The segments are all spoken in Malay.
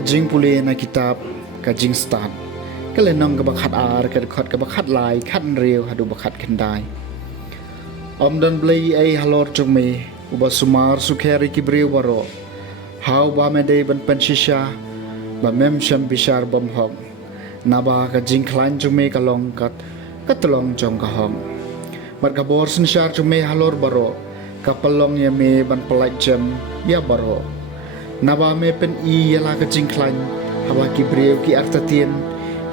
Kajing puli na kitab kajing start kalenong kabakhat ar kadkhot kabakhat lai khat rew hadu bakhat kendai omdan blai ai halor chungme ubasumar sukheri kibriw baro how ba mede ban panshisha ba mem sham bishar bam hom naba kajing klan chungme kalong katlong jong ka hom mar kabor sin shar chungme halor baro kapalong yame ban palai jam ya baro naba me pen I yala ka jing klan hawa ki brew ki artatien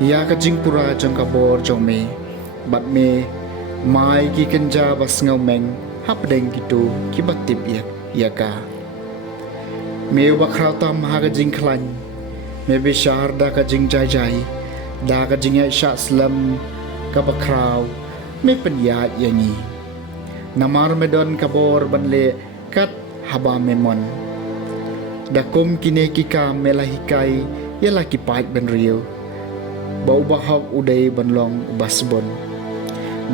ya ka jing pura jong ka bor jong me bat me mai ki kenja bas ngau meng hap deng gitu ki batip ya ka me ba khrau tam ha ka jing klan me be shar da ka jing jai jai da ka jing ai sha slam ka ba khrau me pen ya yangi namar me don ka bor ban le kat haba me mon dakum kine kika melahikai yala ki paik ben riu bau bahok udai ban long basbon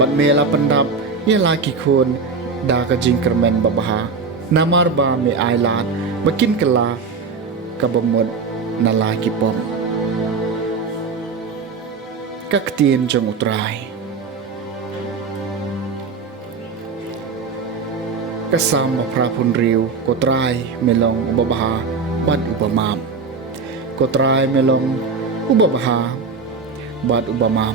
bat mela pendap yala ki khon da ka jing kermen babaha namar ba me ailat bakin kala ka bamod nala ki pom kaktien jong utrai kasam maprapun riu kotrai melong ubabaha bad ubamam kotrai melong ubabaha bad ubamam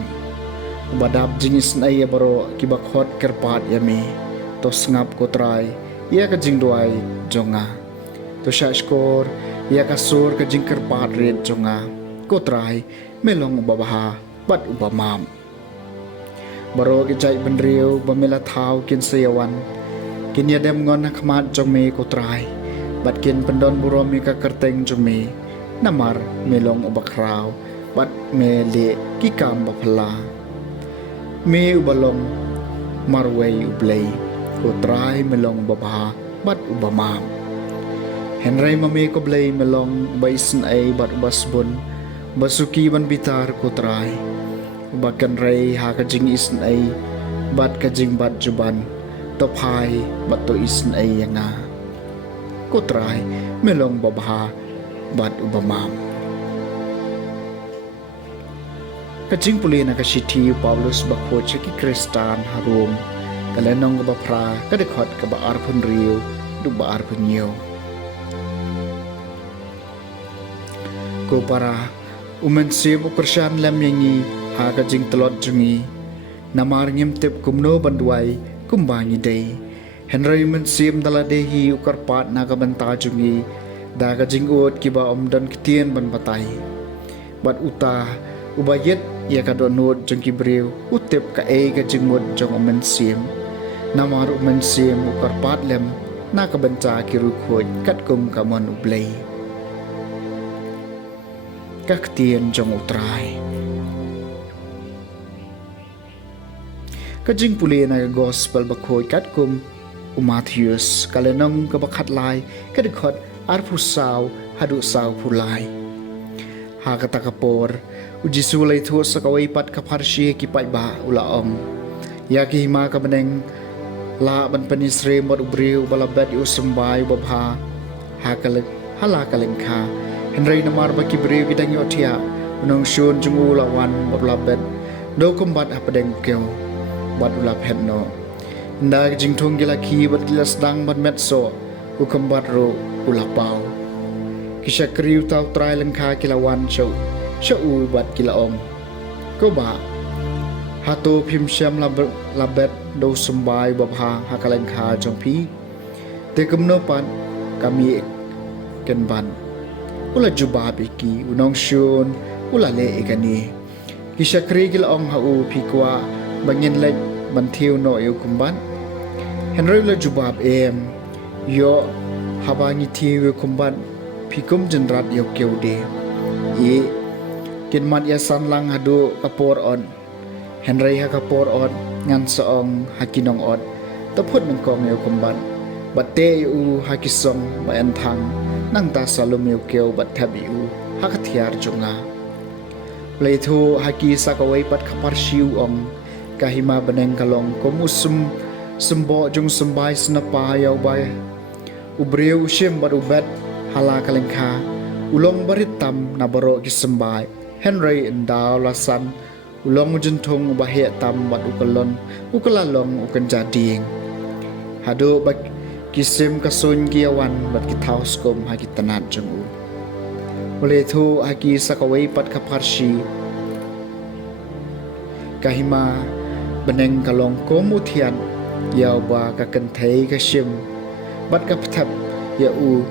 ubadap jingis na iya baro kibakhot kerpat yami to ngap kotrai iya ka jingduai jonga to shashkor iya ka sur ka jing kerpat red jonga kotrai melong ubabaha bad ubamam baro kijai benriu bamela thau kin sayawan kin yadem ngon khmat jome kotrai bat kin pendon buro mi ka kerteng jome namar melong ubakrau bat me le kikam bapla me ubalong marwei ublei kotrai melong babaha bat ubamam henrai mame ko blei melong baisen ai bat ubasbon basuki ban bitar kotrai bakan rei ha ka jing isen ai bat ka jing bat juban topai bato isen ay yanga kotrai melong babaha bat ubamam kajing puli na kasiti Paulus bakho chaki Kristan harum kalenong bapra kadekot ka baar pun riu du baar pun yo ko para umense bu persyan lam yangi ha kajing telot jungi namar ngim tip kumno banduai kumbangi day Henry mensim daladehi ukar pat naga banta jungi daga jinggot kiba omdan kitien ban batay bat uta ubayet ya kadonod jeng kibriw utip ka e ka jingmod jong omensim namar omensim ukar pat lem naga banta kirukhoj katkum kamon ublay kaktien jong utray kajing puli na gospel bakhoy katkum Matthews kalenong kabakhat lai kadikot arpusaw hadu saw pulai ha katakapor ujisu lay thu sa kawaipat kaparshi kipay ba ulaong yaki hima kabaneng la ban panisre mod ubriw balabad usambay babha hala kalengka henry namar ba kibriw gidang yotia unong shun jungu lawan bablabed do kumbat apadeng kyo bat ulap henno ndag jingthung gila ki bat gilas dang bat metso ukambat ro ulapau kisha kriu tau trai lengkha kilawan shau bat kilaom ko ba hato phim syam labet do sumbai babha hakalengkha jongpi te kumnopan kami kenban ula jubab iki unong syun ula le ikani kisha krigil ong hau pikwa bangin lek bantiu no yu kumban henry la jubab yo habangi tiwe kumban pikum jenrat yo keude i kinman ya sanlang hadu kapor on henry ha kapor on ngan soong hakinong on taput nengkong yo kumban batte yu hakisong baentang nang ta salum yu keu bat thabi yu hakathiar junga Leitu haki sakawai pat kapar siu ong kahima beneng kalong komusum sembo jung sembai senapa yau bai ubriu shim bat ubat hala kalengka ulong baritam na baro ki sembai Henry endau lasan ulong jentung bahe tam bat ukalon ukalalong ukan jading hadu bak kisim kasun kiawan bat kithaus kom haki tanat jungu oleh tu haki sakawai pat kaparsi kahima beneng kalong komutian yau ba ka kenthei ka shim bat ka pthap ya u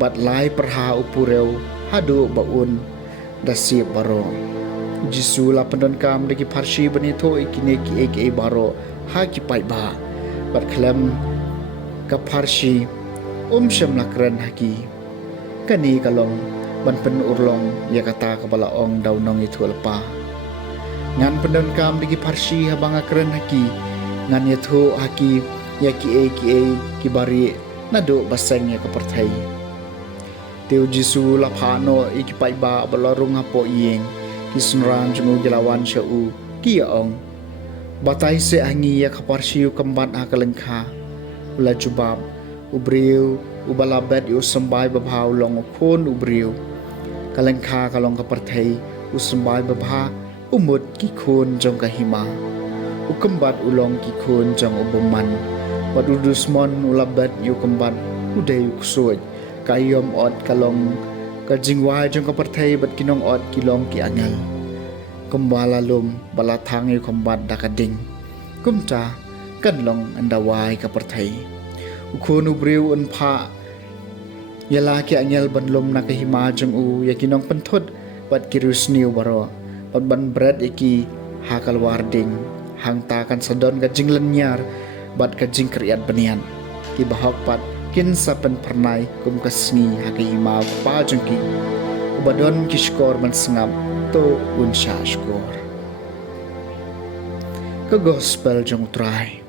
bat lai perha upureu hadu baun dasi baro jisu la pendon kam de ki parsi bani tho ikine ki ek e baro ha ki pai ba bat khlem ka parsi sham lakran haki kani kalong ban pen urlong ya kata kepala ong daunong itu lepa ngan pendon kam digi parsi habang akren haki ngan yathu haki ya ki ki bari nado baseng ya keperthai teu jisu laphano iki pai ba balarung apo yeng kisnran jungu jelawan shau ki ong batai se angi ya kaparsi kamban akalengkha ula jubab ubriu ubalabet yu sembai babhau long khon ubriu kalengkha kalong kaperthai usembai babha umut ki khon jong kahima ukambat ulong ki khon jong ubuman badudusmon ulabet yu kambat udai kusoj kayom od kalong kajingwa jong kaperthai bat kinong od kilong ki angal kumbalalum balathang yu kambat dakading kumta kanlong andawai kaperthai ukhon ubriu unpha yala ki angel banlom na kahima jong u yakinong panthot bat kirusniu baro pat ban bread iki hakal warding hang takan sadon ka jinglan nyar bat ka jing kriat banian ki bahok pat kin sapen pernai kum kasngi hakima pa jong ki ubadon ki skor man sngam to unsha skor ka gospel jong try